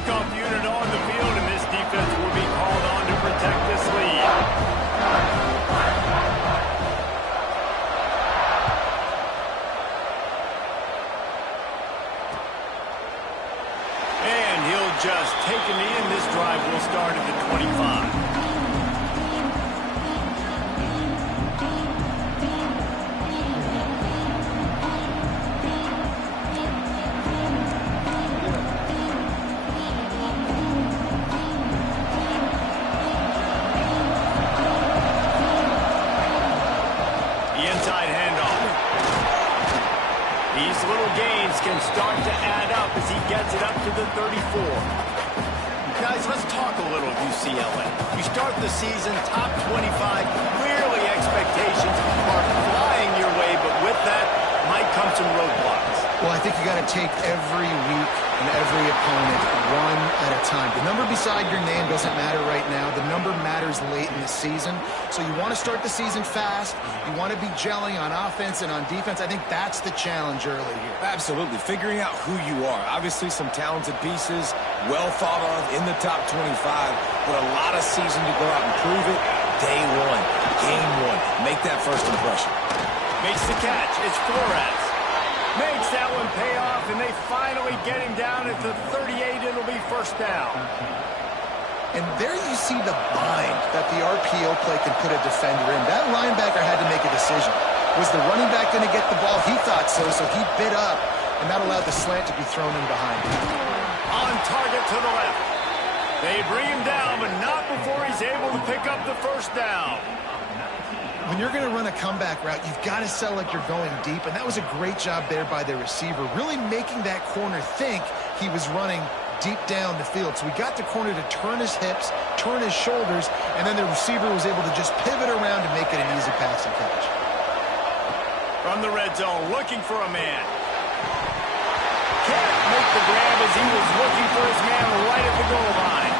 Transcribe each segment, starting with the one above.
kickoff unit on the field, and this defense will be called on to protect this lead. Just take a knee, and this drive will start at the 25. The inside handoff. These little gains can start to add up as he gets it up to the 34. Guys, let's talk a little UCLA. You start the season top 25. Clearly expectations are flying your way, but with that might come some roadblocks. Well, I think you got to take every week and every opponent one at a time. The number beside your name doesn't matter right now. The number matters late in the season. So you want to start the season fast. You want to be gelling on offense and on defense. I think that's the challenge early here. Absolutely. Figuring out who you are. Obviously some talented pieces, well thought of in the top 25, but a lot of season to go out and prove it. Day one, game one. Make that first impression. Makes the catch. It's Flores. Makes that one pay off, and they finally get him down at the 38. It'll be first down. And there you see the bind that the RPO play can put a defender in. That linebacker had to make a decision. Was the running back going to get the ball? He thought so, so he bit up, and that allowed the slant to be thrown in behind him. On target to the left. They bring him down, but not before he's able to pick up the first down. When you're going to run a comeback route, you've got to sell like you're going deep, and that was a great job there by the receiver, really making that corner think he was running deep down the field. So we got the corner to turn his hips, turn his shoulders, and then the receiver was able to just pivot around and make it an easy passing catch. From the red zone, looking for a man. Can't make the grab as he was looking for his man right at the goal line.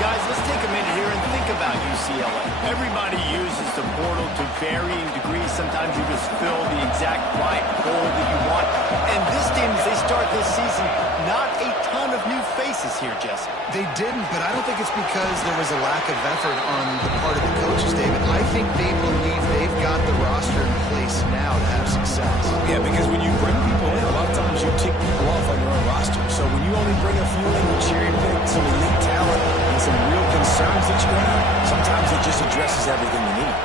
Guys, let's take a minute here and think about UCLA. Everybody uses the portal to varying degrees. Sometimes you just fill the exact right hole that you want. And this team, as they start this season, not a ton of new faces here, Jesse. They didn't, but I don't think it's because there was a lack of effort on the part of the coaches, David. I think they believe they've got the roster in place now to have success. Yeah, because when you bring people in, a lot of times you tick people off on your own roster. So when you only bring a few in, you cherry pick some elite talent and some real concerns that you have, sometimes it just addresses everything you need.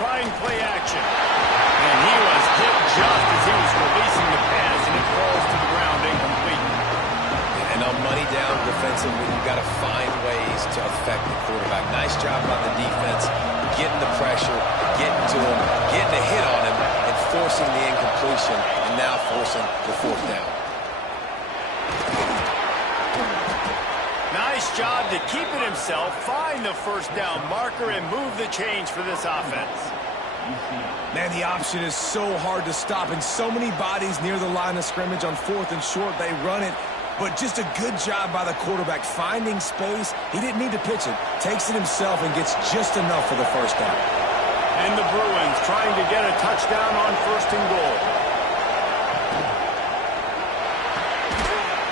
Trying play action. And he was hit just as he was releasing the pass, and it falls to the ground incomplete. And on money down defensively, you've got to find ways to affect the quarterback. Nice job on the defense, getting the pressure, getting to him, getting a hit on him, and forcing the incompletion, and now forcing the fourth down. Nice job to keep it himself, find the first down marker, and move the change for this offense. Man, the option is so hard to stop, and so many bodies near the line of scrimmage on fourth and short. They run it, but just a good job by the quarterback finding space. He didn't need to pitch it. Takes it himself and gets just enough for the first down. And the Bruins trying to get a touchdown on first and goal.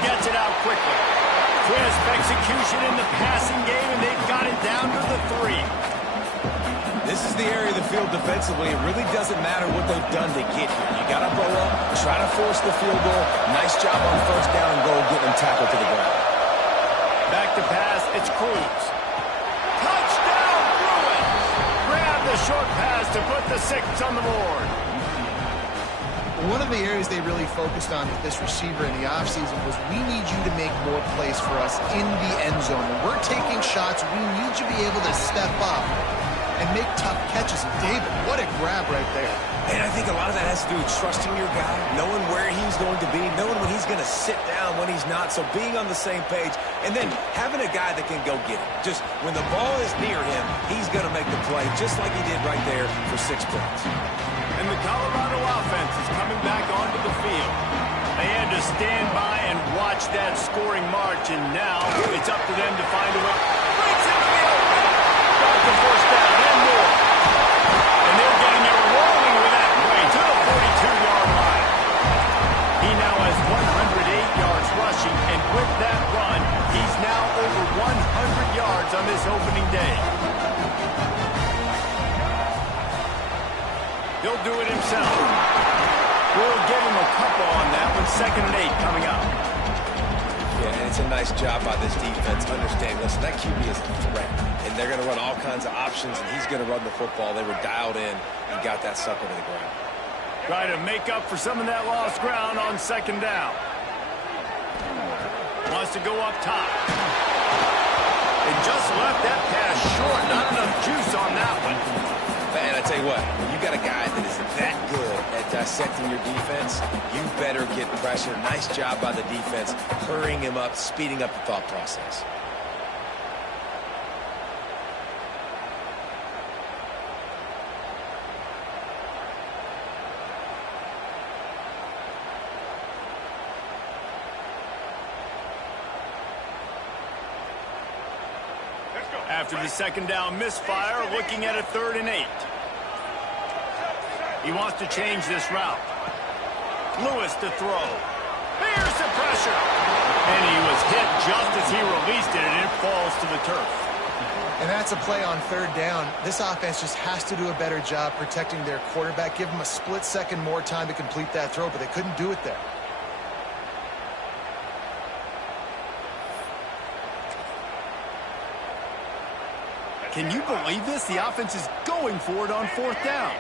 Gets it out quickly. Crisp execution in the passing game, and they've got it down to the 3. This is the area of the field defensively. It really doesn't matter what they've done to get here. You got to blow up, try to force the field goal. Nice job on first down and goal, getting them tackled to the ground. Back to pass, it's Cruz. Touchdown, Bruins! Grab the short pass to put the 6 on the board. One of the areas they really focused on with this receiver in the offseason was we need you to make more plays for us in the end zone. When we're taking shots, we need you to be able to step up and make tough catches. And David, what a grab right there. And I think a lot of that has to do with trusting your guy, knowing where he's going to be, knowing when he's going to sit down, when he's not. So being on the same page, and then having a guy that can go get it. Just when the ball is near him, he's going to make the play, just like he did right there for 6 points. And the Colorado offense is coming back onto the field. They had to stand by and watch that scoring march, and now it's up to them to find a way. Breaks into the open. Got the first down and more. And they're getting it rolling with that play to the 42-yard line. He now has 108 yards rushing, and with that He'll do it himself. We'll give him a couple on that one. 2nd and 8 coming up. Yeah, and it's a nice job by this defense. Understand, listen, that QB is a threat. And they're going to run all kinds of options, and he's going to run the football. They were dialed in and got that sucker to the ground. Try to make up for some of that lost ground on 2nd down. Wants to go up top. And just left that pass short. Not enough juice on that one. Man, I tell you what, when you got a guy that is that good at dissecting your defense, you better get pressure. Nice job by the defense, hurrying him up, speeding up the thought process. After the 2nd down misfire, looking at a 3rd and 8. He wants to change this route. Lewis to throw. Here's the pressure. And he was hit just as he released it, and it falls to the turf. And that's a play on 3rd down. This offense just has to do a better job protecting their quarterback. Give them a split second more time to complete that throw, but they couldn't do it there. Can you believe this? The offense is going for it on 4th down.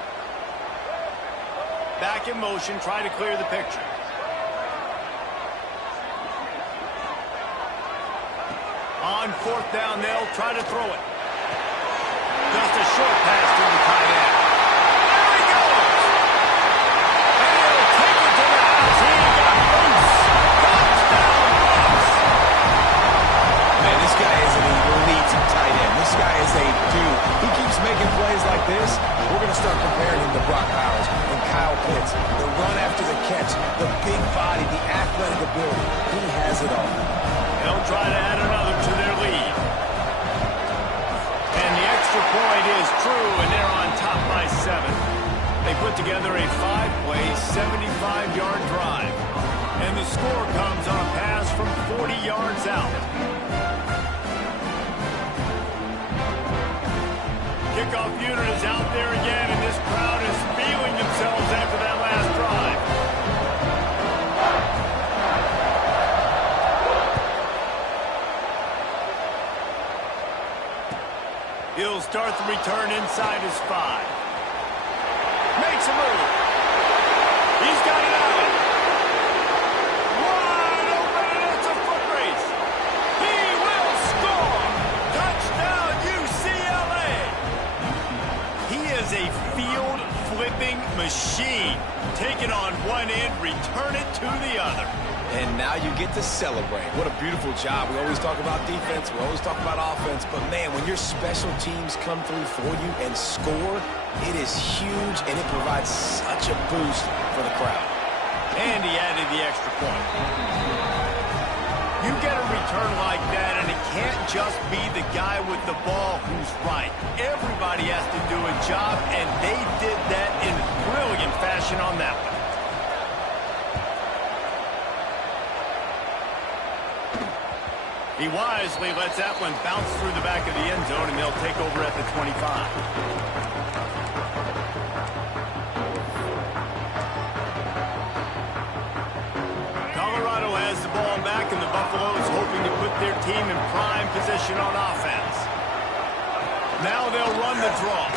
Back in motion, try to clear the picture. On 4th down, they'll try to throw it. Just a short pass to the tight end. There he goes! And he'll take it to the house. He got loose. Touchdown, Bucks! Man, this guy is an elite tight end. This guy is a dude. He keeps making plays like this. We're going to start comparing him to Brock Bowers and Kyle Pitts. The run after the catch, the big body, the athletic ability. He has it all. They'll try to add another to their lead. And the extra point is true, and they're on top by 7. They put together a 5-play, 75-yard drive. And the score comes on a pass from 40 yards out. Kickoff unit is out there again, and this crowd is feeling themselves after that last drive. He'll start the return inside his 5. Makes a move. He's got it out. Wide open, and it's a foot race. He will score. Touchdown, UCLA. He is a field-flipping machine. Take it on one end, return it to the other. And now you get to celebrate. What a beautiful job. We always talk about defense. We always talk about offense. But, man, when your special teams come through for you and score, it is huge, and it provides such a boost for the crowd. And he added the extra point. You get a return like that, and it can't just be the guy with the ball who's right. Everybody has to do a job, and they did that in brilliant fashion on that one. He wisely lets that one bounce through the back of the end zone, and they'll take over at the 25. Colorado has the ball back, and the Buffaloes hoping to put their team in prime position on offense. Now they'll run the draw.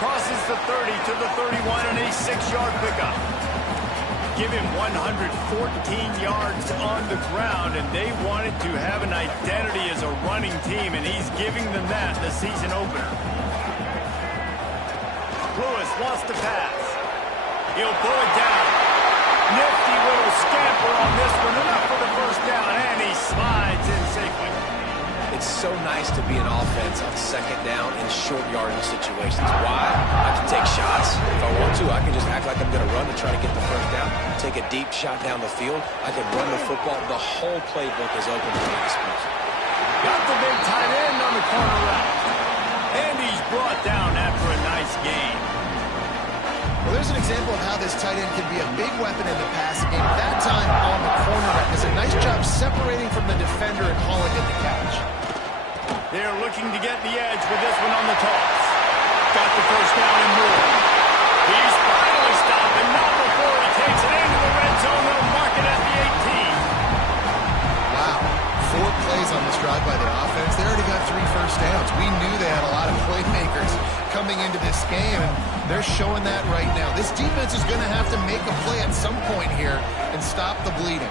Crosses the 30 to the 31, and a 6-yard pickup. Give him 114 yards on the ground, and they wanted to have an identity as a running team, and he's giving them that the season opener. Lewis wants to pass. He'll pull it down. Nifty little scamper on this one, enough for the first down, and he slides in safely. It's so nice to be an offense on 2nd down in short yardage situations. Why? I can take shots if I want to. I can just act like I'm going to run to try to get the first down, take a deep shot down the field. I can run the football. The whole playbook is open to my disposal. Got the big tight end on the corner route. And he's brought down after a nice gain. Well, there's an example of how this tight end can be a big weapon in the passing game. That time on the corner route does a nice job separating from the defender and hauling in the catch. They're looking to get the edge with this one on the toss. Got the first down and more. heading into this game, and they're showing that right now. This defense is going to have to make a play at some point here and stop the bleeding.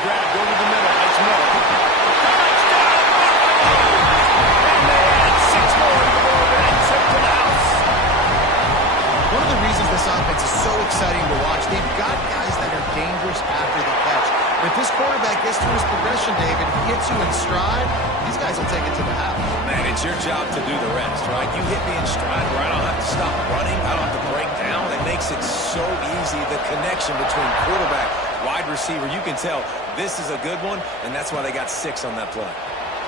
Grabbed over the middle. It's Miller. Touchdown! And they add 6 more to the board with that trip to the house. One of the reasons this offense is so exciting to watch, they've got guys that are dangerous after the catch. If this quarterback gets through his progression, David, hits you in stride, these guys will take it to the house. Man, it's your job to do the rest, right? You hit me in stride where I don't have to stop running. I don't have to break down. It makes it so easy, the connection between quarterback, wide receiver. You can tell this is a good one, and that's why they got 6 on that play.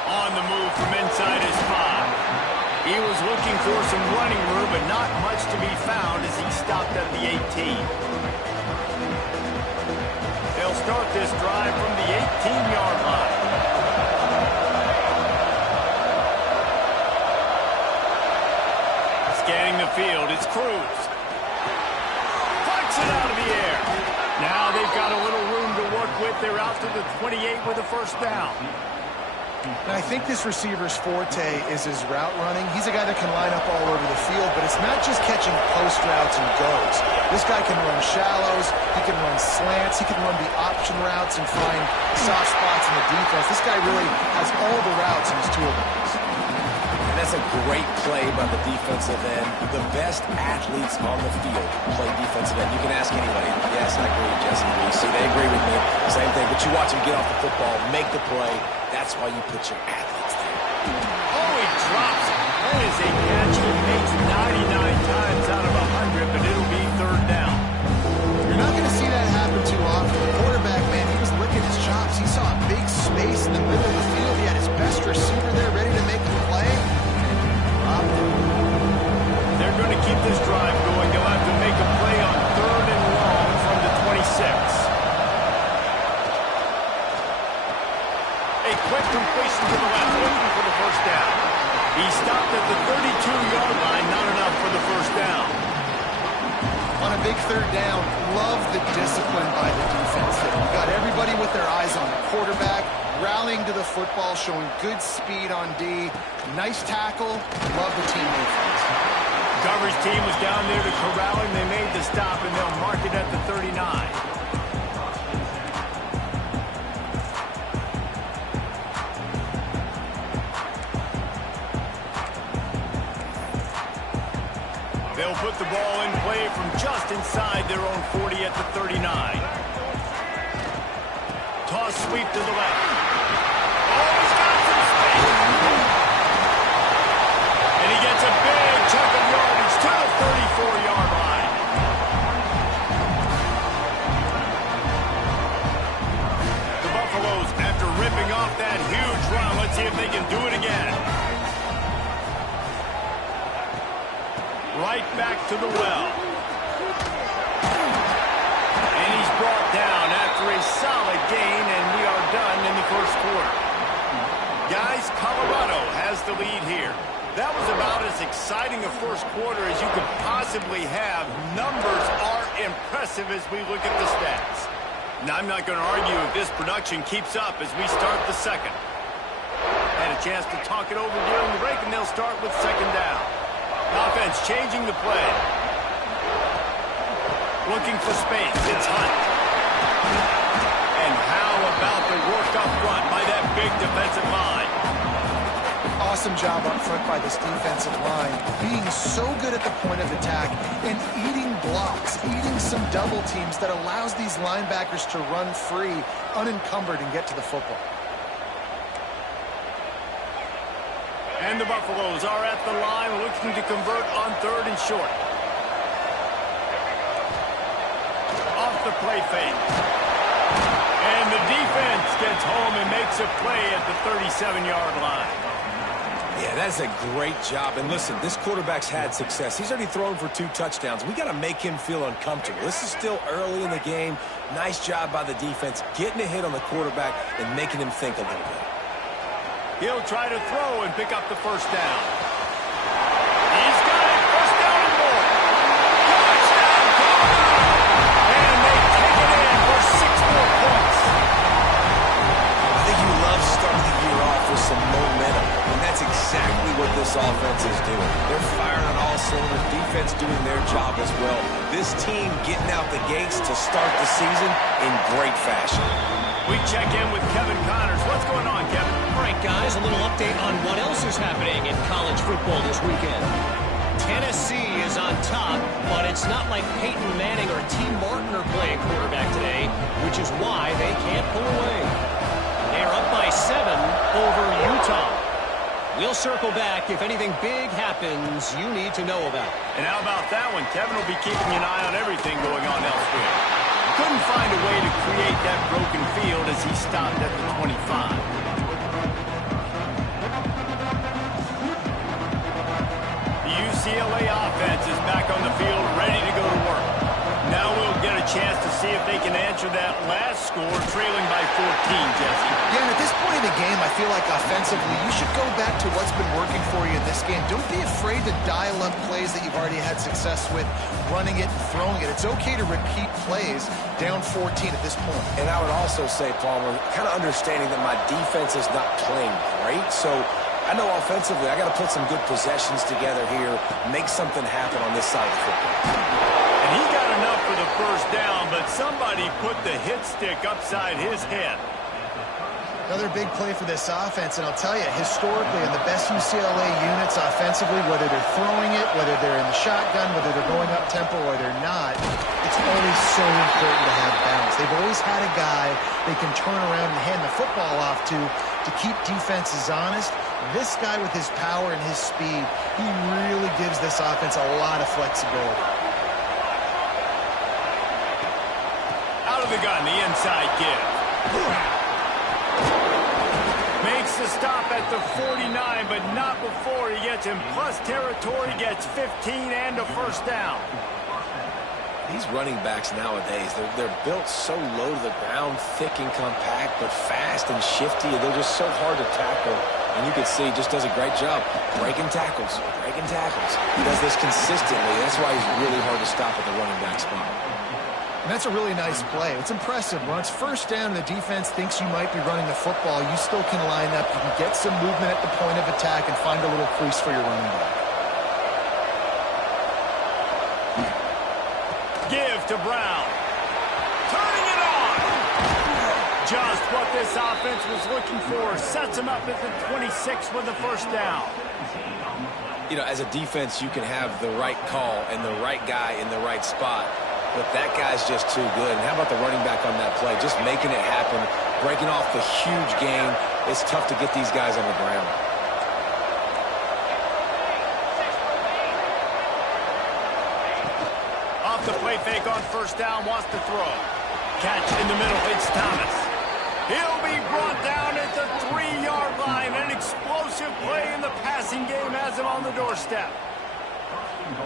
On the move from inside his 5. He was looking for some running room, but not much to be found as he stopped at the 18. They'll start this drive from the 18-yard line. Scanning the field, it's Cruz. Flies it out of the air. Now they've got a little room to work with. They're out to the 28 with a first down. And I think this receiver's forte is his route running. He's a guy that can line up all over the field, but it's not just catching post routes and goes. This guy can run shallows, he can run slants, he can run the option routes and find soft spots in the defense. This guy really has all the routes in his toolbox. And that's a great play by the defensive end. The best athletes on the field play defensive end. You can ask anybody. Yes, I agree, Jesse. See, they agree with me. Same thing. But you watch him get off the football, make the play. That's why you put your athletes there. Oh, he drops it. That is a catch he makes 99 times out of 100, but it'll be third down. You're not going to see that happen too often. The quarterback, man, he was licking his chops. He saw a big space in the middle of the field. He had his best receiver there ready to make the play. They're going to keep this drive going. They'll have to make a play on 3rd and long from the 26. A quick completion to the left, looking for the first down. He stopped at the 32-yard line, not enough for the first down. On a big third down, love the discipline by the defense. You've got everybody with their eyes on the quarterback, rallying to the football, showing good speed on D. Nice tackle. Love the team defense. Coverage team was down there to corral him. They made the stop, and they'll mark it at the 39. They'll put the ball in play from just inside their own 40 at the 39. Toss sweep to the left. Oh, he's got some space. And he gets a big chunk of yardage to the 34-yard line. The Buffaloes, after ripping off that huge run, let's see if they can do it again. Right back to the well. And he's brought down after a solid gain, and we are done in the first quarter. Guys, Colorado has the lead here. That was about as exciting a first quarter as you could possibly have. Numbers are impressive as we look at the stats. Now, I'm not going to argue if this production keeps up as we start the second. Had a chance to talk it over during the break, and they'll start with second down. Offense changing the play. Looking for space. It's Hunt. And how about the work up front by that big defensive line? Awesome job up front by this defensive line. Being so good at the point of attack and eating blocks, eating some double teams that allows these linebackers to run free, unencumbered, and get to the football. And the Buffaloes are at the line looking to convert on 3rd and short. Off the play fake. And the defense gets home and makes a play at the 37-yard line. Yeah, that's a great job. And listen, this quarterback's had success. He's already thrown for 2 touchdowns. We got to make him feel uncomfortable. This is still early in the game. Nice job by the defense, getting a hit on the quarterback and making him think a little bit. He'll try to throw and pick up the first down. He's got it. First down and more. Touchdown, Colorado. And they take it in for 6 more points. I think you love starting the year off with some momentum, and that's exactly what defense doing their job as well. This team getting out the gates to start the season in great fashion. We check in with Kevin Connors. What's going on, Kevin? All right, guys, a little update on what else is happening in college football this weekend. Tennessee is on top, but it's not like Peyton Manning or T. Martin are playing quarterback today, which is why they can't pull away. They are up by 7 over Utah. We'll circle back if anything big happens you need to know about. And how about that one? Kevin will be keeping an eye on everything going on elsewhere. Couldn't find a way to create that broken field as he stopped at the 25. UCLA offense is back on the field, ready to go to work. Now we'll get a chance to see if they can answer that last score, trailing by 14, Jesse. Yeah, and at this point in the game, I feel like offensively, you should go back to what's been working for you in this game. Don't be afraid to dial up plays that you've already had success with, running it and throwing it. It's okay to repeat plays down 14 at this point. And I would also say, Palmer, kind of understanding that my defense is not playing great, so I know offensively I got to put some good possessions together here, make something happen on this side of the football. And he got enough for the first down, but somebody put the hit stick upside his head. Another big play for this offense, and I'll tell you, historically, in the best UCLA units offensively, whether they're throwing it, whether they're in the shotgun, whether they're going up tempo or they're not, it's always so important to have balance. They've always had a guy they can turn around and hand the football off to keep defenses honest. This guy with his power and his speed, he really gives this offense a lot of flexibility. Out of the gun, the inside give. Makes the stop at the 49, but not before he gets in plus territory, gets 15 and a first down. These running backs nowadays, they're built so low to the ground, thick and compact, but fast and shifty. They're just so hard to tackle. And you can see he just does a great job breaking tackles, breaking tackles. He does this consistently. That's why he's really hard to stop at the running back spot. And that's a really nice play. It's impressive. When it's first down and the defense thinks you might be running the football, you still can line up. You can get some movement at the point of attack and find a little crease for your running back. Give to Brown. Turning it on. Just what this offense was looking for. Sets him up at the 26 with the first down. You know, as a defense, you can have the right call and the right guy in the right spot. But that guy's just too good. And how about the running back on that play? Just making it happen, breaking off the huge gain. It's tough to get these guys on the ground. Off the play fake on first down, wants to throw. Catch in the middle, it's Thomas. He'll be brought down at the 3-yard line. An explosive play in the passing game has him on the doorstep.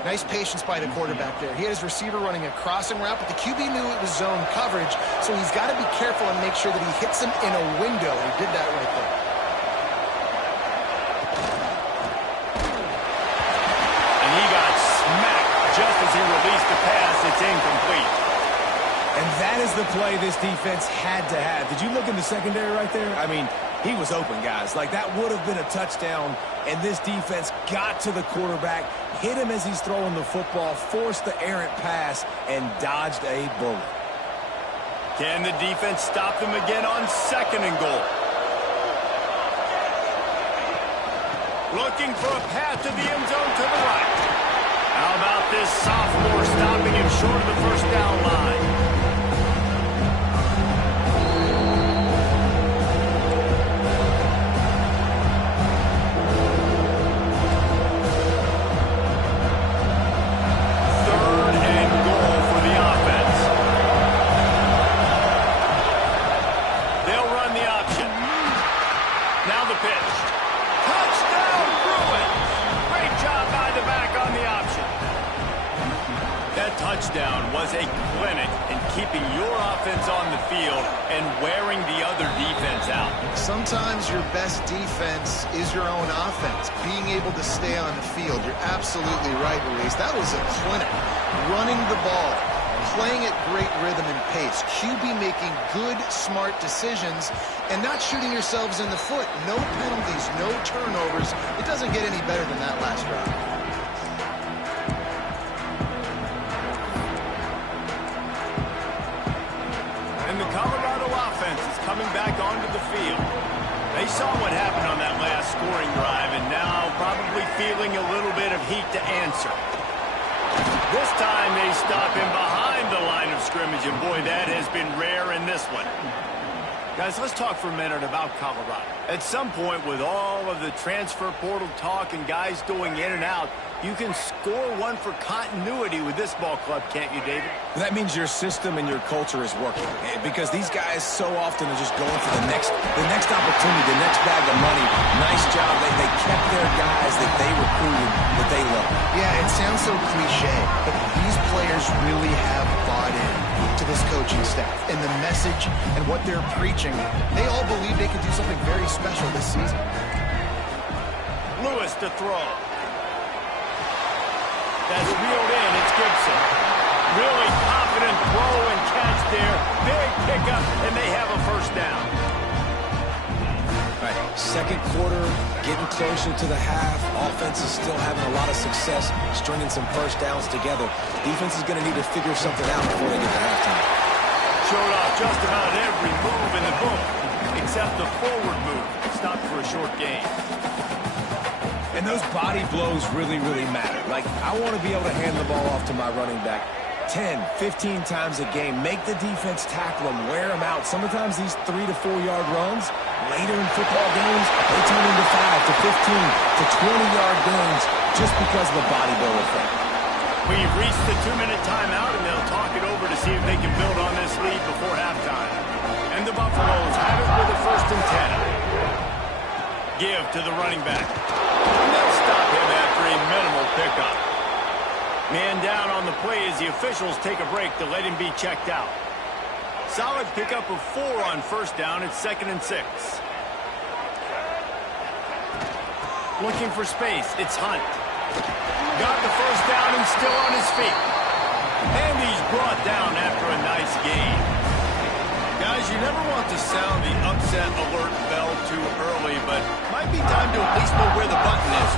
Nice patience by the quarterback there. He had his receiver running a crossing route, but the QB knew it was zone coverage, so he's got to be careful and make sure that he hits him in a window. He did that right there. And he got smacked just as he released the pass. It's incomplete. And that is the play this defense had to have. Did you look in the secondary right there? I mean, he was open, guys. Like, that would have been a touchdown, and this defense got to the quarterback, hit him as he's throwing the football, forced the errant pass, and dodged a bullet. Can the defense stop them again on 2nd and goal? Looking for a path to the end zone to the right. How about this sophomore stopping him short of the first down line? Touchdown was a clinic in keeping your offense on the field and wearing the other defense out. Sometimes your best defense is your own offense. Being able to stay on the field. You're absolutely right, Luis. That was a clinic. Running the ball, playing at great rhythm and pace. QB making good, smart decisions and not shooting yourselves in the foot. No penalties, no turnovers. It doesn't get any better than that last drive. saw what happened on that last scoring drive, and now probably feeling a little bit of heat to answer. This time they stop him behind the line of scrimmage, and boy, that has been rare in this one. Guys, let's talk for a minute about Colorado. At some point, with all of the transfer portal talk and guys going in and out, you can score one for continuity with this ball club, can't you, David? That means your system and your culture is working, because these guys so often are just going for the next opportunity, the next bag of money. Nice job. They kept their guys that they recruited, that they love. Yeah, it sounds so cliche, but these players really have bought in to this coaching staff and the message and what they're preaching. They all believe they can do something very special this season. Lewis to throw. That's reeled in. It's Gibson. Really confident throw and catch there. Big pickup, and they have a first down. All right, second quarter, getting closer to the half. Offense is still having a lot of success stringing some first downs together. Defense is going to need to figure something out before they get to halftime. Showed off just about every move in the book, except the forward move. Stopped for a short gain. And those body blows really, really matter. Like, I want to be able to hand the ball off to my running back 10, 15 times a game. Make the defense tackle them, wear them out. Sometimes these 3 to 4 yard runs, later in football games, they turn into 5 to 15 to 20-yard gains just because of the body blow effect. We've reached the 2-minute timeout, and they'll talk it over to see if they can build on this lead before halftime. And the Buffaloes have it with a 1st and 10. Give to the running back. And they'll stop him after a minimal pickup. Man down on the play as the officials take a break to let him be checked out. Solid pickup of 4 on 1st down. It's 2nd and 6. Looking for space. It's Hunt. Got the 1st down and still on his feet. And he's brought down after a nice gain. Guys, you never want to sound the upset alert bell too early, but might be time to at least know where the button is.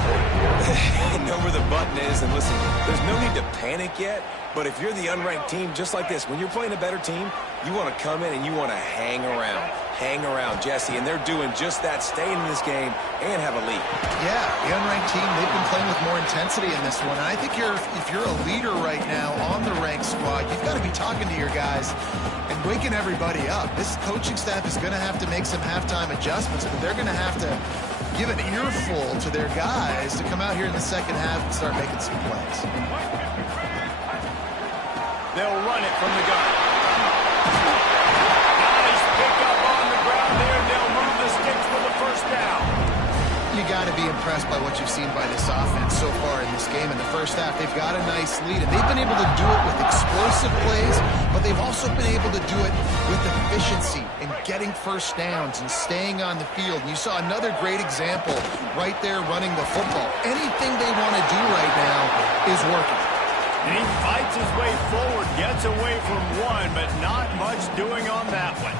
Know where the button is, and listen, there's no need to panic yet, but if you're the unranked team, just like this, when you're playing a better team, you want to come in and you want to hang around. Hang around, Jesse, and they're doing just that, staying in this game and have a lead. Yeah, the unranked team, they've been playing with more intensity in this one. And I think if you're a leader right now on the ranked squad, you've got to be talking to your guys and waking everybody up. This coaching staff is going to have to make some halftime adjustments, but they're going to have to give an earful to their guys to come out here in the second half and start making some plays. They'll run it from the gun. Nice pickup on the ground there. They'll move the sticks for the 1st down. You got to be impressed by what you've seen by this offense so far in this game. In the 1st half, they've got a nice lead, and they've been able to do it with explosive plays, but they've also been able to do it with efficiency and getting 1st downs and staying on the field. And you saw another great example right there running the football. Anything they want to do right now is working. And he fights his way forward, gets away from one, but not much doing on that one.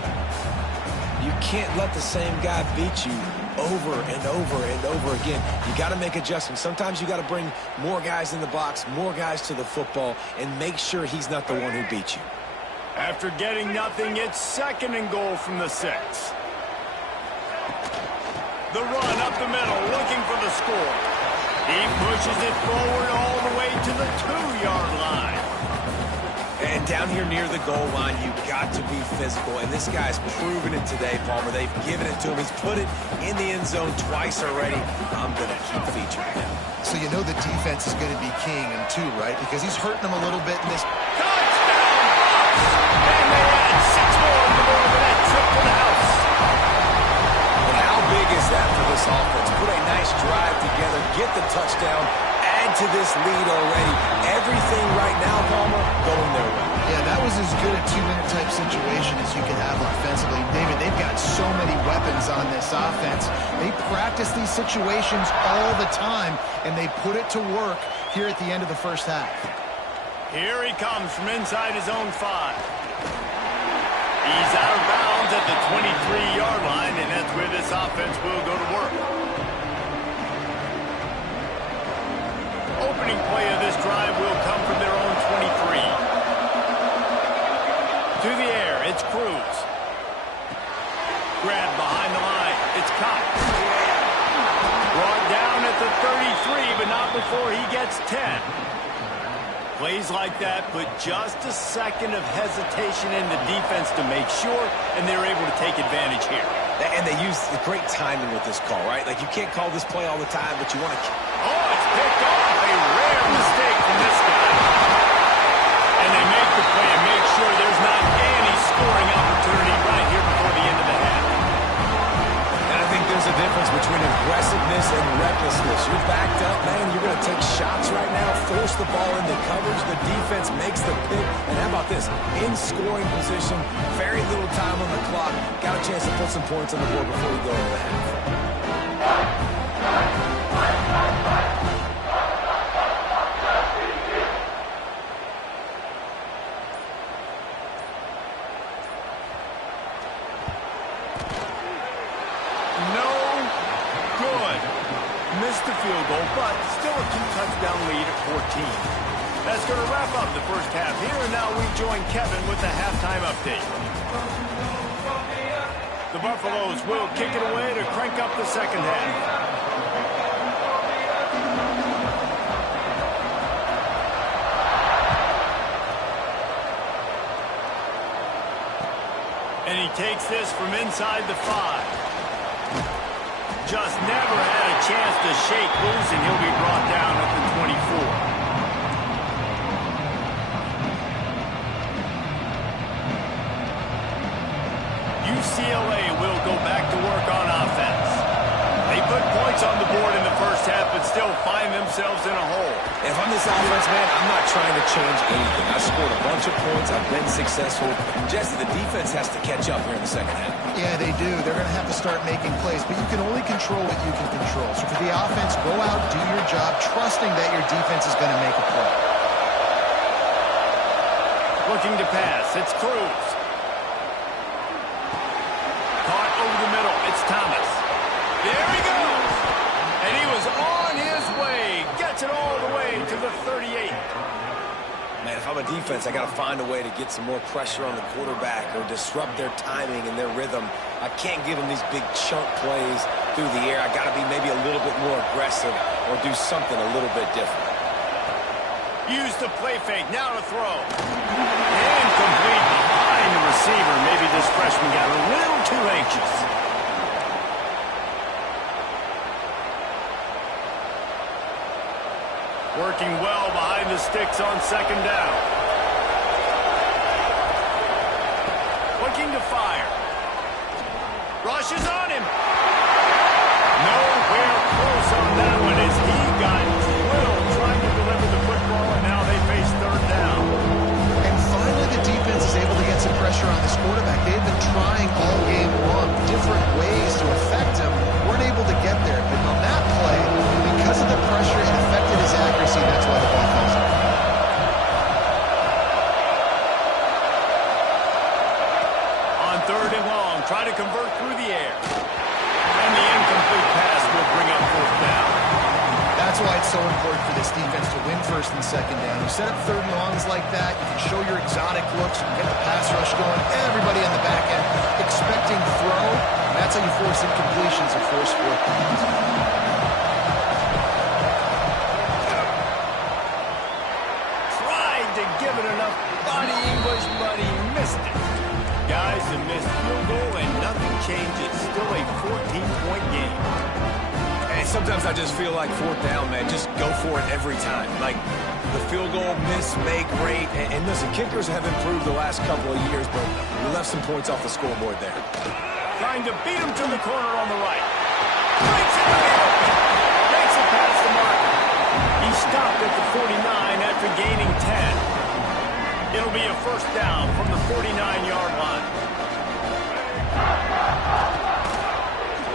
You can't let the same guy beat you over and over and over again. You got to make adjustments. Sometimes you got to bring more guys in the box, more guys to the football, and make sure he's not the one who beat you. After getting nothing, it's 2nd and goal from the 6. The run up the middle, looking for the score. He pushes it forward all the way to the 2-yard line. And down here near the goal line, you've got to be physical. And this guy's proven it today, Palmer. They've given it to him. He's put it in the end zone twice already. I'm going to keep featuring him. So you know the defense is going to be keying him too, right? Because he's hurting them a little bit in this. Touchdown, Bucks! And they add 6 more to go over that trip to the house. And how big is that for this offense? Put a nice drive together, get the touchdown, add to this lead already. Everything right now, Palmer, going their way. Yeah, that was as good a 2-minute type situation as you could have offensively. David, they've got so many weapons on this offense. They practice these situations all the time, and they put it to work here at the end of the 1st half. Here he comes from inside his own 5. He's out of bounds at the 23-yard line, and that's where this offense will go to work. Opening play of this drive will come from their own 23. To the air, it's Cruz. Grab behind the line. It's Cox. 33, but not before he gets 10. Plays like that put just a second of hesitation in the defense to make sure, and they're able to take advantage here. And they use the great timing with this call, right? Like, you can't call this play all the time, but you want to... Oh, it's picked off. A rare mistake from this guy. And they make the play and make sure there's not any scoring opportunity right here before the end of the half. And I think there's a difference between aggressiveness and recklessness. You're backed up, man. You're going to take shots right now, force the ball into coverage. The defense makes the pick. And how about this? In scoring position, very little time on the clock. Got a chance to put some points on the board before we go into the half. Missed the field goal, but still a 2-touchdown lead at 14. That's going to wrap up the first half here, and now we join Kevin with the halftime update. The Buffaloes will kick it away to crank up the second half. And he takes this from inside the 5. Just never had a chance to shake loose, and he'll be brought down at the 24. UCLA will go back to work on offense. They put points on the board in the first half, but still find themselves in a hole. If I'm this offense, man, I'm not trying to change anything. I scored a bunch of points. I've been successful. Jesse, the defense has to catch up here in the second half. Yeah, they do. They're going to have to start making plays, but you can only control what you can control. So for the offense, go out, do your job, trusting that your defense is going to make a play. Looking to pass. It's Cruz. Caught over the middle. It's Thomas. There he goes. And he was on his way. Gets it all the way to the 38. Man, if I'm a defense, I got to find a way to get some more pressure on the quarterback or disrupt their timing and their rhythm. I can't give them these big chunk plays through the air. I got to be maybe a little bit more aggressive or do something a little bit different. Use the play fake. Now to throw. Incomplete behind the receiver. Maybe this freshman got a little too anxious. Working well behind the sticks on second down. Looking to fire. Rushes on him. Nowhere close on that one as he got drilled trying to deliver the football, and now they face third down. And finally the defense is able to get some pressure on this quarterback. They've been trying all game long different ways to affect him. Weren't able to get there, but on that play, because of the pressure, it affected his accuracy. That's why the ball falls out. On third and long, try to convert through the air. And the incomplete pass will bring up fourth down. That's why it's so important for this defense to win first and second down. You set up third and longs like that, you can show your exotic looks, you can get the pass rush going, everybody on the back end expecting throw. That's how you force incompletions and force fourth downs. Tried to give it enough body English, but he missed it. Guys, a missed field goal and nothing changes. Still a 14-point game. And sometimes I just feel like fourth down, man, just go for it every time. Like, the field goal, miss, make, great. And listen, kickers have improved the last couple of years, but we left some points off the scoreboard there. Trying to beat him to the corner on the right. Breaks it wide open. Makes it past the mark. He stopped at the 49 after gaining 10. It'll be a first down from the 49-yard line.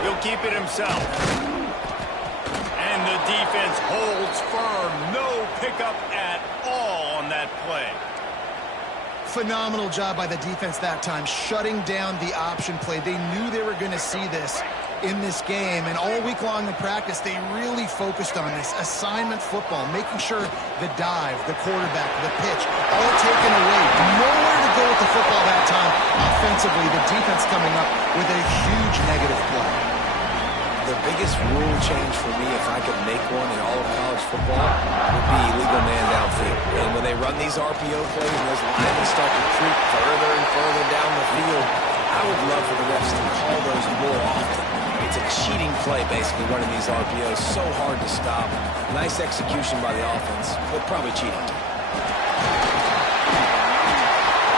He'll keep it himself. And the defense holds firm. No pickup at all on that play. Phenomenal job by the defense that time, shutting down the option play. They knew they were going to see this in this game, and all week long in practice, they really focused on this assignment football, making sure the dive, the quarterback, the pitch, all taken away. Nowhere to go with the football that time. Offensively, the defense coming up with a huge negative play. The the biggest rule change for me, if I could make one in all of college football, would be legal man downfield. And when they run these RPO plays and those linemen start to creep further and further down the field, I would love for the refs to call those more often. It's a cheating play, basically, running these RPOs. So hard to stop. Nice execution by the offense, but probably cheating.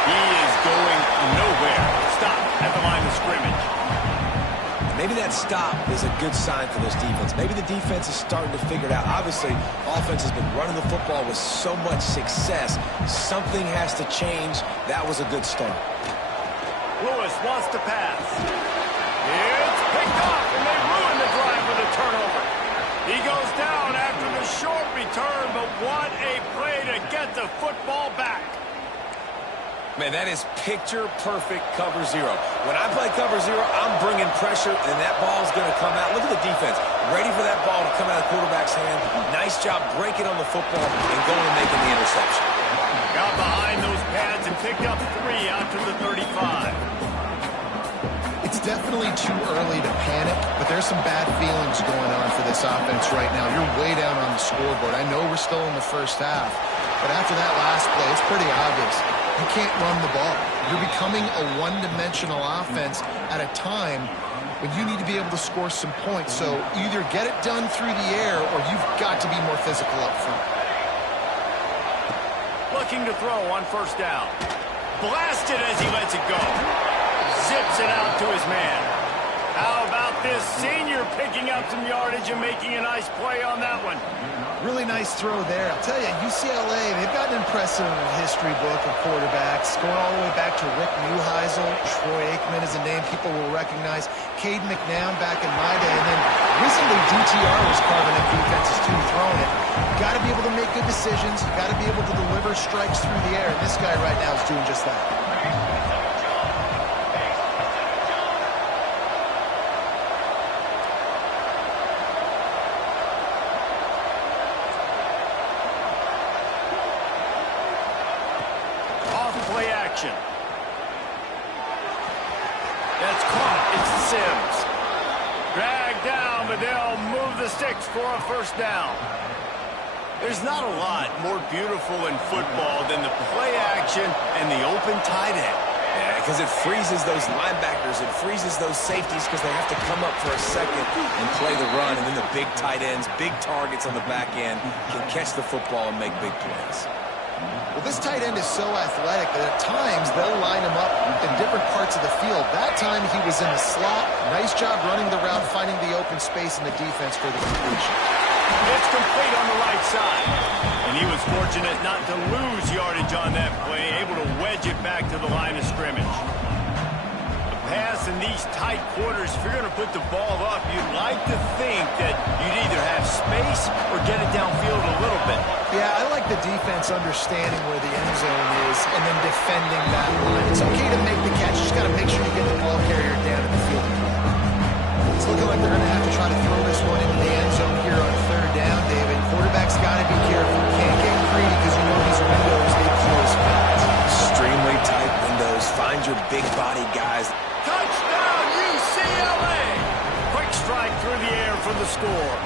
He is going nowhere. Stop at the line of scrimmage. Maybe that stop is a good sign for this defense. Maybe the defense is starting to figure it out. Obviously, offense has been running the football with so much success. Something has to change. That was a good start. Lewis wants to pass. It's picked off, and they ruin the drive with a turnover. He goes down after the short return, but what a play to get the football back. Man, that is picture-perfect cover zero. When I play cover zero, I'm bringing pressure, and that ball's going to come out. Look at the defense. Ready for that ball to come out of the quarterback's hand. Nice job breaking on the football and going and making the interception. Got behind those pads and picked up 3 out to the 35. It's definitely too early to panic, but there's some bad feelings going on for this offense right now. You're way down on the scoreboard. I know we're still in the first half, but after that last play, it's pretty obvious. You can't run the ball. You're becoming a one-dimensional offense at a time when you need to be able to score some points. So either get it done through the air or you've got to be more physical up front. Looking to throw on first down. Blasted as he lets it go. Zips it out to his man. How about this senior picking up some yardage and making a nice play on that one? Really nice throw there. I'll tell you, UCLA, they've got an impressive history book of quarterbacks, going all the way back to Rick Neuheisel. Troy Aikman is a name people will recognize. Cade McNown back in my day. And then recently, DTR was carving up defenses too, throwing it. You got to be able to make good decisions. You got to be able to deliver strikes through the air. And this guy right now is doing just that. Play action. That's caught. It's Sims. Dragged down, but they'll move the sticks for a first down. There's not a lot more beautiful in football than the play action and the open tight end. Yeah, because it freezes those linebackers. It freezes those safeties because they have to come up for a second and play the run. And then the big tight ends, big targets on the back end can catch the football and make big plays. Well, this tight end is so athletic that at times they'll line him up in different parts of the field. That time he was in the slot. Nice job running the route, finding the open space in the defense for the completion. It's complete on the right side. And he was fortunate not to lose yardage on that play, able to wedge it back to the line of scrimmage. A pass in these tight quarters, if you're going to put the ball up, you'd like to think that you'd either have space or get it downfield a little bit. Yeah, I like the defense understanding where the end zone is and then defending that line. It's okay to make the catch. You just got to make sure you get the ball carrier down in the field. It's looking like they're going to have to try to throw this one into the end zone here on third down, David. Quarterback's got to be careful. Can't get greedy because you know these windows, they close fast. Extremely tight windows. Find your big body guys. Touchdown, UCLA! Quick strike through the air for the score.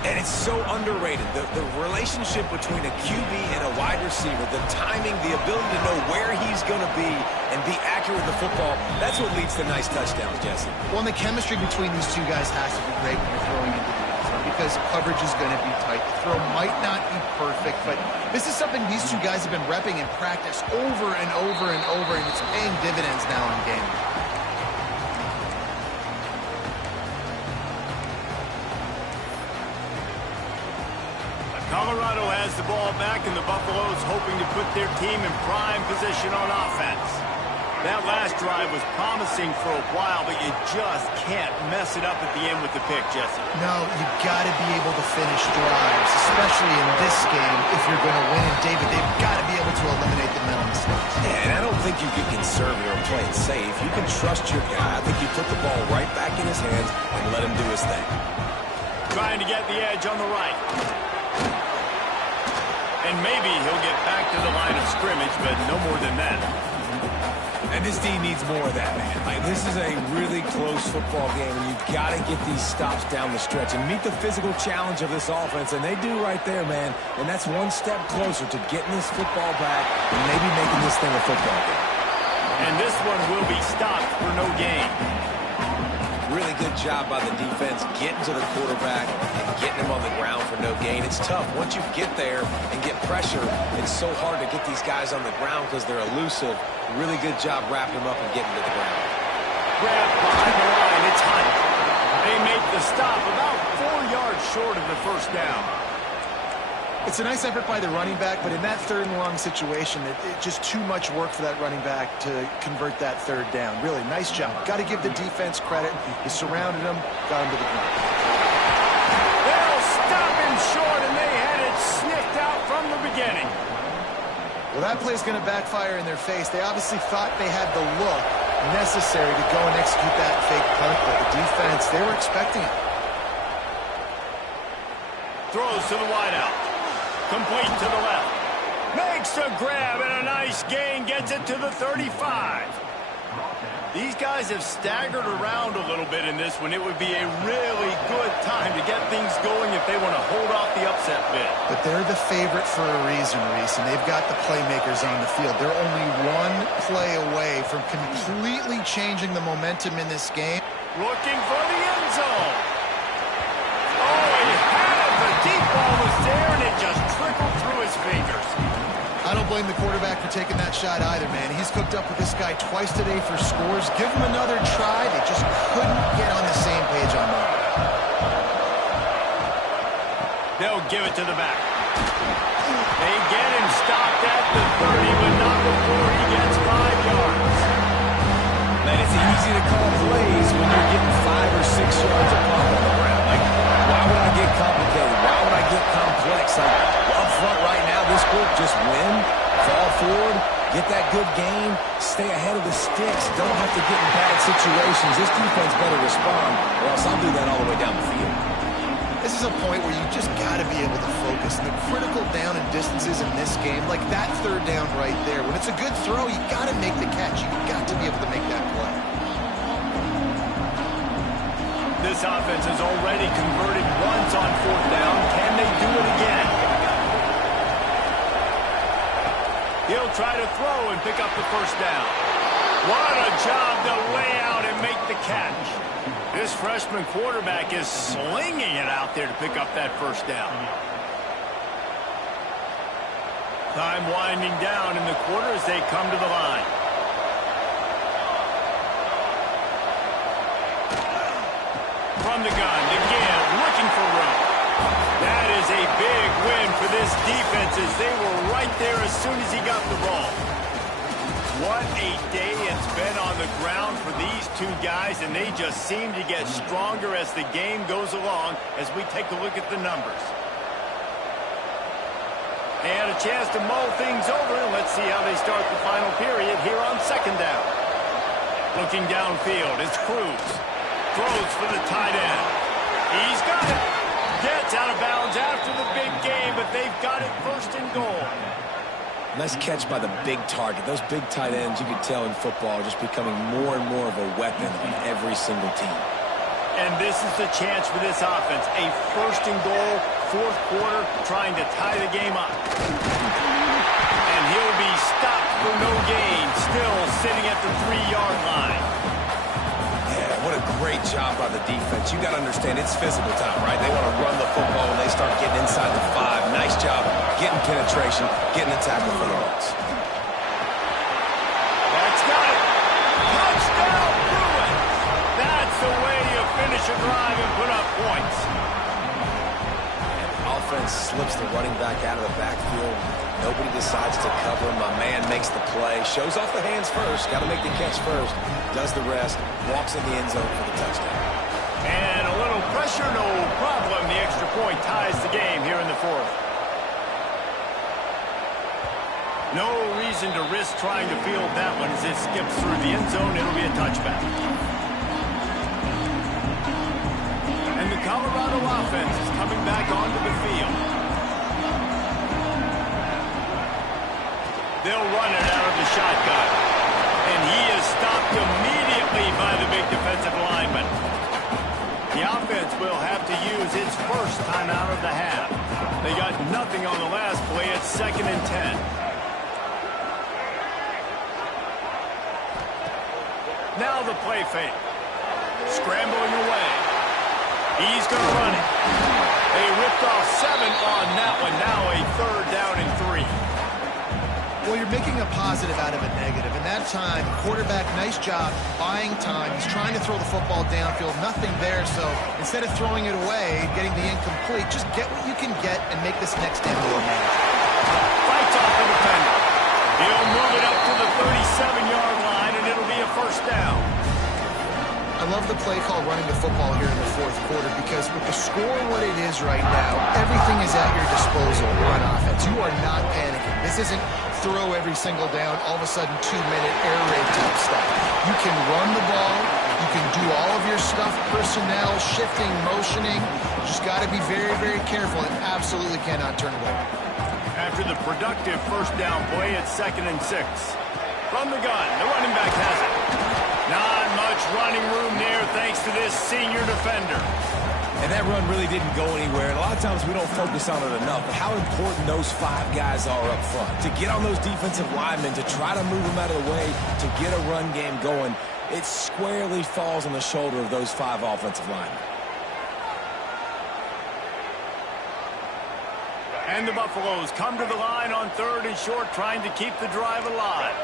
And it's so underrated. The relationship between a QB and a wide receiver, the timing, the ability to know where he's going to be and be accurate with the football, that's what leads to nice touchdowns, Jesse. Well, and the chemistry between these two guys has to be great when you're throwing into the end zone because coverage is going to be tight. The throw might not be perfect, but this is something these two guys have been repping in practice over and over and over, and it's paying dividends now in game. Colorado has the ball back, and the Buffaloes hoping to put their team in prime position on offense. That last drive was promising for a while, but you just can't mess it up at the end with the pick, Jesse. No, you've got to be able to finish drives, especially in this game if you're going to win. And David, they've got to be able to eliminate the mental mistakes. Yeah, and I don't think you can conservative or play it safe. You can trust your guy. I think you put the ball right back in his hands and let him do his thing. Trying to get the edge on the right. And maybe he'll get back to the line of scrimmage, but no more than that. And this team needs more of that, man. Like, this is a really close football game, and you've got to get these stops down the stretch and meet the physical challenge of this offense, and they do right there, man. And that's one step closer to getting this football back and maybe making this thing a football game. And this one will be stopped for no gain. Really good job by the defense getting to the quarterback and getting him on the ground for no gain. It's tough. Once you get there and get pressure, it's so hard to get these guys on the ground because they're elusive. Really good job wrapping them up and getting to the ground. Grab behind the line. It's Hunt. They make the stop about 4 yards short of the first down. It's a nice effort by the running back, but in that third and long situation, it's just too much work for that running back to convert that third down. Really, nice job. Got to give the defense credit. He surrounded him, got him to the ground. They'll stop him short, and they had it sniffed out from the beginning. Well, that play's going to backfire in their face. They obviously thought they had the look necessary to go and execute that fake punt, but the defense, they were expecting it. Throws to the wideout. Complete to the left. Makes a grab and a nice gain. Gets it to the 35. These guys have staggered around a little bit in this one. It would be a really good time to get things going if they want to hold off the upset bid. But they're the favorite for a reason, Reese, and they've got the playmakers on the field. They're only one play away from completely changing the momentum in this game. Looking for the end zone. Oh, he had it. The deep ball was there, and it just trickled through his fingers. I don't blame the quarterback for taking that shot either, man. He's cooked up with this guy twice today for scores. Give him another try. They just couldn't get on the same page on that. They'll give it to the back. They get him stopped at the 30, but not before he gets 5 yards. Man, it's easy to call plays when you're getting 5 or 6 yards of pop on the ground. Like, why would I get complicated? Why would I get complex? Like, up front right now, this group just win, fall forward, get that good gain, stay ahead of the sticks. Don't have to get in bad situations. This defense better respond, or else I'll do that all the way down the field. This is a point where you just got to be able to focus. The critical down and distances in this game, like that third down right there, when it's a good throw, you got to make the catch. You got to be able to make that play. This offense has already converted once on fourth down. Can they do it again? He'll try to throw and pick up the first down. What a job to lay out and make the catch. This freshman quarterback is slinging it out there to pick up that first down. Time winding down in the quarter as they come to the line. From the gun, again, looking for room. That is a big win for this defense as they were right there as soon as he got the ball. What a day it's been on the ground for these two guys, and they just seem to get stronger as the game goes along as we take a look at the numbers. And a chance to mull things over, and let's see how they start the final period here on second down. Looking downfield, it's Cruz. Throws for the tight end. He's got it. Gets out of bounds after the big game, but they've got it first and goal. Nice catch by the big target. Those big tight ends, you can tell in football, are just becoming more and more of a weapon on every single team. And this is the chance for this offense. A first and goal, fourth quarter, trying to tie the game up. And he'll be stopped for no gain, still sitting at the 3-yard line. What a great job by the defense. You got to understand, it's physical time, right? They want to run the football when they start getting inside the 5. Nice job getting penetration, getting a tackle for the loss. That's got it. Touchdown, Bruins. That's the way you finish a drive and put up points. And the offense slips the running back out of the backfield. Nobody decides to cover him. My man makes the play. Shows off the hands first. Got to make the catch first. Does the rest. Walks in the end zone for the touchdown. And a little pressure, no problem. The extra point ties the game here in the fourth. No reason to risk trying to field that one as it skips through the end zone. It'll be a touchback. And the Colorado offense is coming back onto the field. They'll run it out of the shotgun. And he defensive lineman. The offense will have to use its first timeout of the half. They got nothing on the last play. It's 2nd and 10. Now the play fake. Scrambling away. He's going to run it. They ripped off 7 on that one. Now a 3rd down and 3. Well, you're making a positive out of a negative. And that time, quarterback, nice job buying time. He's trying to throw the football downfield. Nothing there. So instead of throwing it away, getting the incomplete, just get what you can get and make this next down more manageable. Fights off the defender. He'll move it up to the 37-yard line, and it'll be a 1st down. I love the play call running the football here in the 4th quarter because with the score what it is right now, everything is at your disposal on offense. You are not panicking. This isn't throw every single down, all of a sudden 2-minute air raid type stuff. You can run the ball. You can do all of your stuff, personnel, shifting, motioning. You just got to be very, very careful and absolutely cannot turn it over. After the productive 1st down play, it's 2nd and 6. From the gun, the running back has it. Not much running room there thanks to this senior defender. And that run really didn't go anywhere. And a lot of times we don't focus on it enough. But how important those 5 guys are up front. To get on those defensive linemen, to try to move them out of the way, to get a run game going, it squarely falls on the shoulder of those 5 offensive linemen. And the Buffaloes come to the line on 3rd and short, trying to keep the drive alive.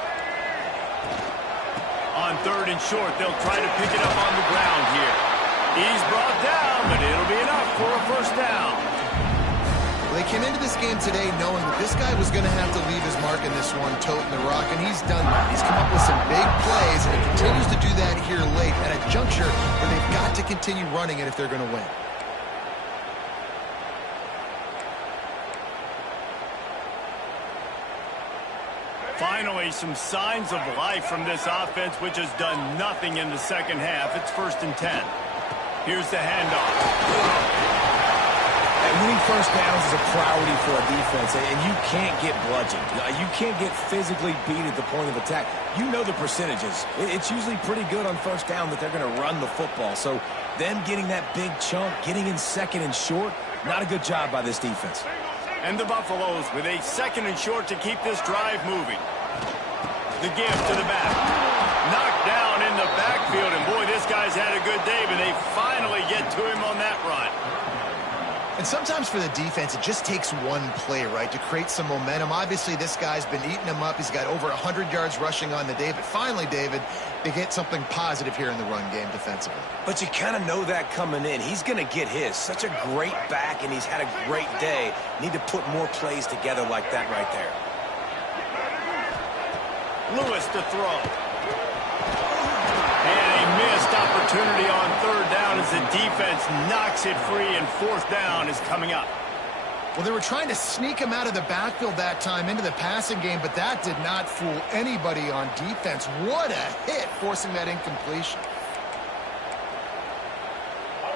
On 3rd and short, they'll try to pick it up on the ground here. He's brought down, but it'll be enough for a 1st down. They came into this game today knowing that this guy was going to have to leave his mark in this one, toting the rock, and he's done that. He's come up with some big plays, and he continues to do that here late at a juncture where they've got to continue running it if they're going to win. Finally, some signs of life from this offense, which has done nothing in the 2nd half. It's 1st and 10. Here's the handoff. And winning 1st downs is a priority for a defense, and you can't get bludgeoned. You can't get physically beat at the point of attack. You know the percentages. It's usually pretty good on 1st down that they're going to run the football. So them getting that big chunk, getting in 2nd and short, not a good job by this defense. And the Buffaloes with a 2nd and short to keep this drive moving. The give to the back. Knocked down in the backfield, and boy, this guy's had a good day, but they finally get to him on that run. And sometimes for the defense, it just takes one play, right, to create some momentum. Obviously, this guy's been eating him up. He's got over 100 yards rushing on the day. But finally, David, they get something positive here in the run game defensively. But you kind of know that coming in. He's going to get his. Such a great back, and he's had a great day. Need to put more plays together like that right there. Lewis to throw. And a missed opportunity on 3rd down as the defense knocks it free, and 4th down is coming up. Well, they were trying to sneak him out of the backfield that time into the passing game, but that did not fool anybody on defense. What a hit, forcing that incompletion.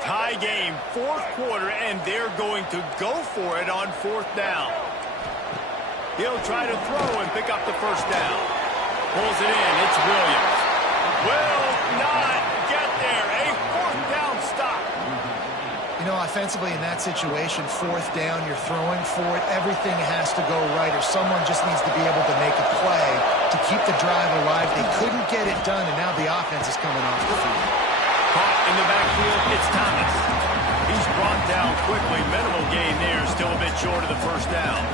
Tie game, 4th quarter, and they're going to go for it on 4th down. He'll try to throw and pick up the 1st down. Pulls it in. It's Williams. Will not get there. A 4th down stop. You know, offensively in that situation, 4th down, you're throwing for it. Everything has to go right, or someone just needs to be able to make a play to keep the drive alive. They couldn't get it done, and now the offense is coming off the field. Caught in the backfield, it's Thomas. He's brought down quickly. Minimal gain there, still a bit short of the 1st down.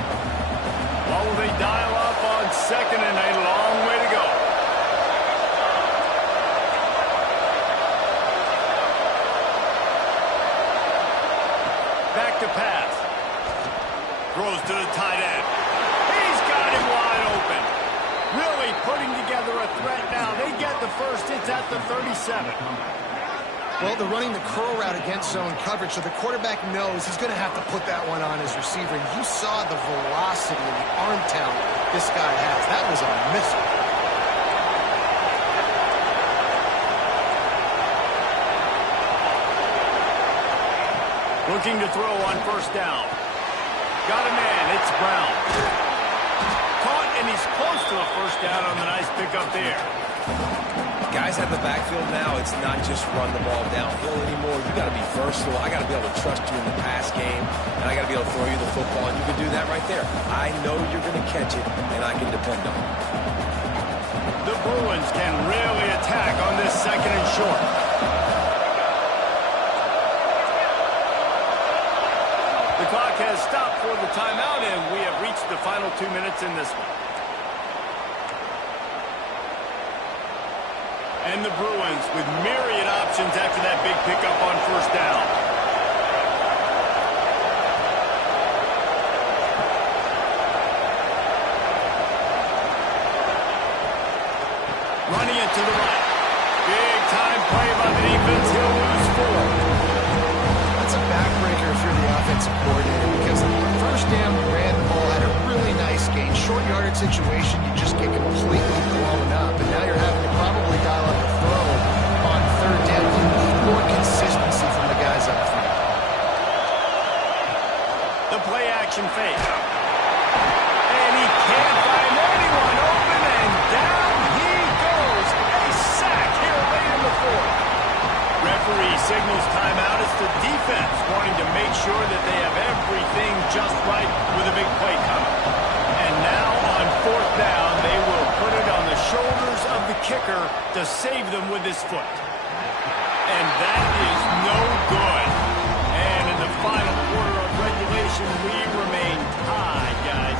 What will they dial up on 2nd and a long way to go? Back to pass. Throws to the tight end. He's got him wide open. Really putting together a threat now. They get the 1st. It's at the 37. Well, they're running the curl route against zone coverage, so the quarterback knows he's going to have to put that one on his receiver. And you saw the velocity and the arm talent this guy has. That was a missile. Looking to throw on 1st down. Got a man. It's Brown. Caught, and he's close to a 1st down on the nice pickup there. Guys out of the backfield now, it's not just run the ball downhill anymore. You got to be versatile. I got to be able to trust you in the pass game, and I got to be able to throw you the football, and you can do that right there. I know you're going to catch it, and I can depend on it. The Bruins can really attack on this second and short. The clock has stopped for the timeout, and we have reached the final 2 minutes in this one. And the Bruins with myriad options after that big pickup on first down. Running it to the right. Big time play by the defense. He'll lose 4. That's a backbreaker if you're the offensive coordinator, because the first down you ran the ball, had a really nice gain. Short yardage situation, you just get completely blown up. And now you're having to probably dial up the throw on third down. You need more consistency from the guys up front. The play action fake. And he can't find anyone open, and down he goes. A sack here late in the fourth. Referee signals timeout. It's the defense wanting to make sure that they have everything just right with a big play coming. And now on fourth down, they will put it on the shoulders of the kicker to save them with his foot. And that is no good. And in the final quarter of regulation, we remain tied, guys.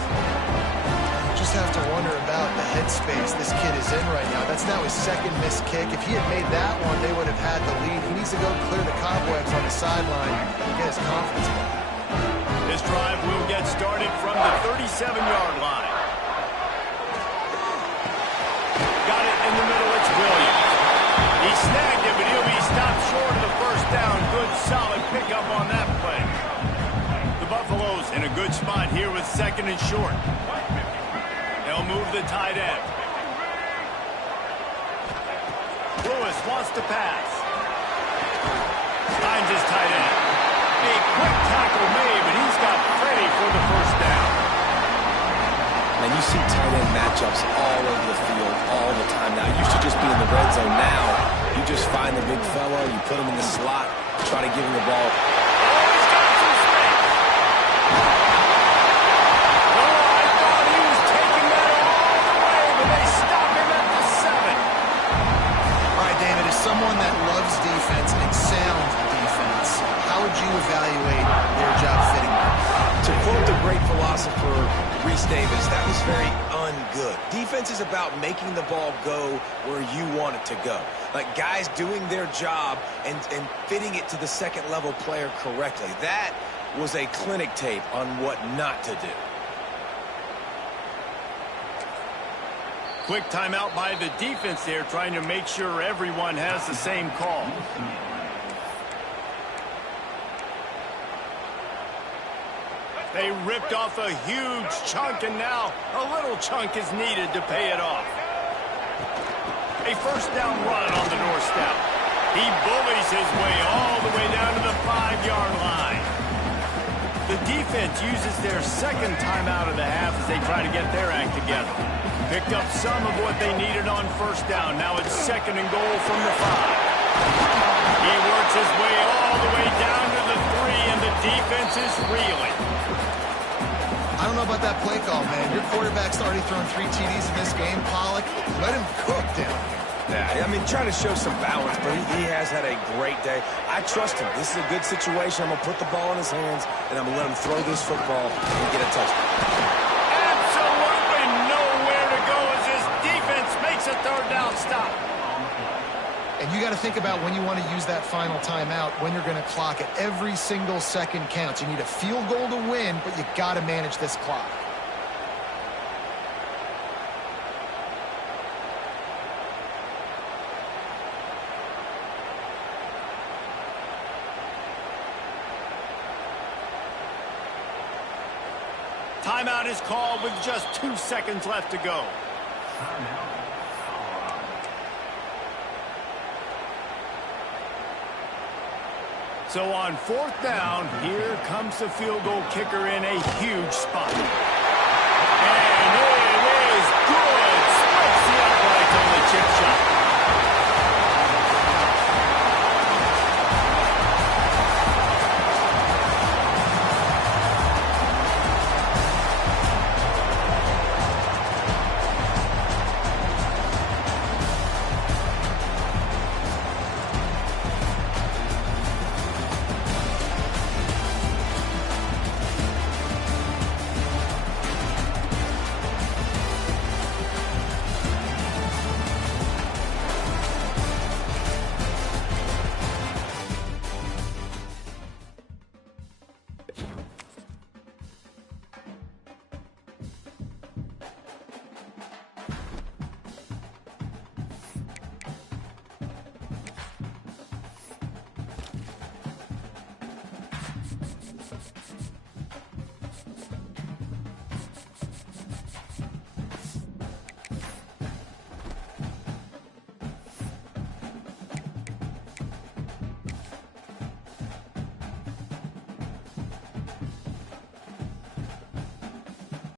Just have to wonder about the headspace this kid is in right now. That's now his second missed kick. If he had made that one, they would have had the lead. He needs to go clear the cobwebs on the sideline and get his confidence back. This drive will get started from the 37-yard line. Got it in the middle. It's Williams. He snagged it, but he'll be stopped short of the first down. Good, solid pickup on that play. The Buffaloes in a good spot here with second and short. They'll move the tight end. Lewis wants to pass. Finds his tight end. A quick tackle made, but he's got Freddie for the first down. And you see tight end matchups all over the field all the time now. It used to just be in the red zone. Now you just find the big fella, you put him in the slot, try to give him the ball. Oh, he's got some space. Oh, I thought he was taking that all the way, but they stop him at the 7. All right, David, as someone that loves defense and sound defense, how would you evaluate their job fitting that? To quote the great philosopher Reese Davis, that was very ungood. Defense is about making the ball go where you want it to go. Like guys doing their job and fitting it to the second level player correctly. That was a clinic tape on what not to do. Quick timeout by the defense there, trying to make sure everyone has the same call. They ripped off a huge chunk, and now a little chunk is needed to pay it off. A first down run on the doorstep. He bullies his way all the way down to the 5-yard line. The defense uses their second timeout of the half as they try to get their act together. Picked up some of what they needed on first down. Now it's second and goal from the 5. He works his way all the way down to the 3, and the defense is reeling. I don't know about that play call, man. Your quarterback's already thrown 3 TDs in this game. Pollock, let him cook down here. Yeah, I mean, trying to show some balance, but he has had a great day. I trust him. This is a good situation. I'm going to put the ball in his hands, and I'm going to let him throw this football and get a touchdown. Absolutely nowhere to go as this defense makes a third down stop. And you got to think about when you want to use that final timeout, when you're going to clock it. Every single second counts. You need a field goal to win, but you got to manage this clock. Timeout is called with just 2 seconds left to go. So on fourth down, here comes the field goal kicker in a huge spot.